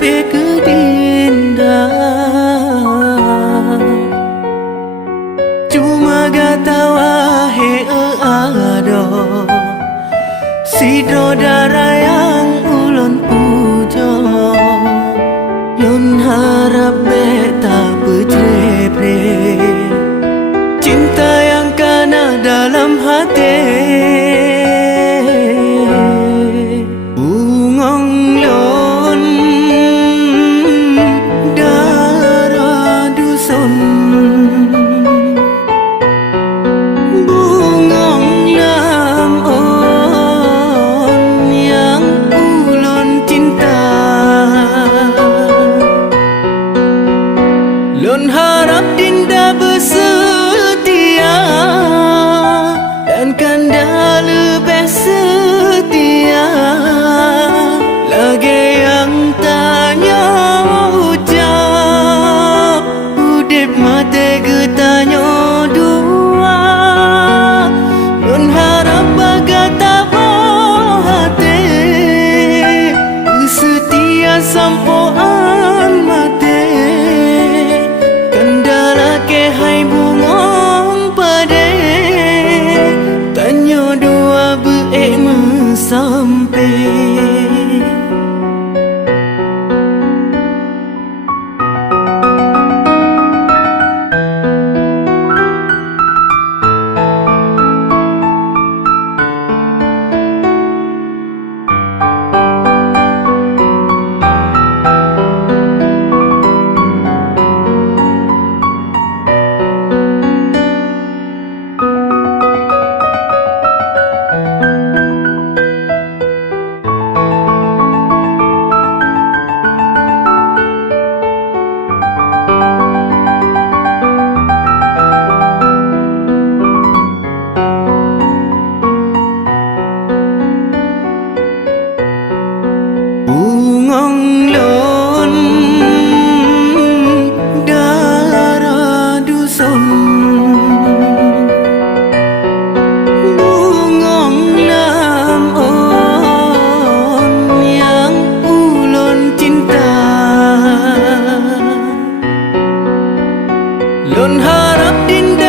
sampai ke dinda. Cuma gata wahe ado sidro darah yang ulun pujo. Lun harap beta berjepre cinta yang kena dalam hati. Lun harap dinda bersetia dan kanda lebih setia. Lagi yang tanya ucap udip mati getanya dua. Lun harap bagata hati bersetia sampoan mati. Hai bungong pade tanya dua beek sampai. Bungong lon darah dusun, bungong lam on yang ulun cinta. Lun harap dinda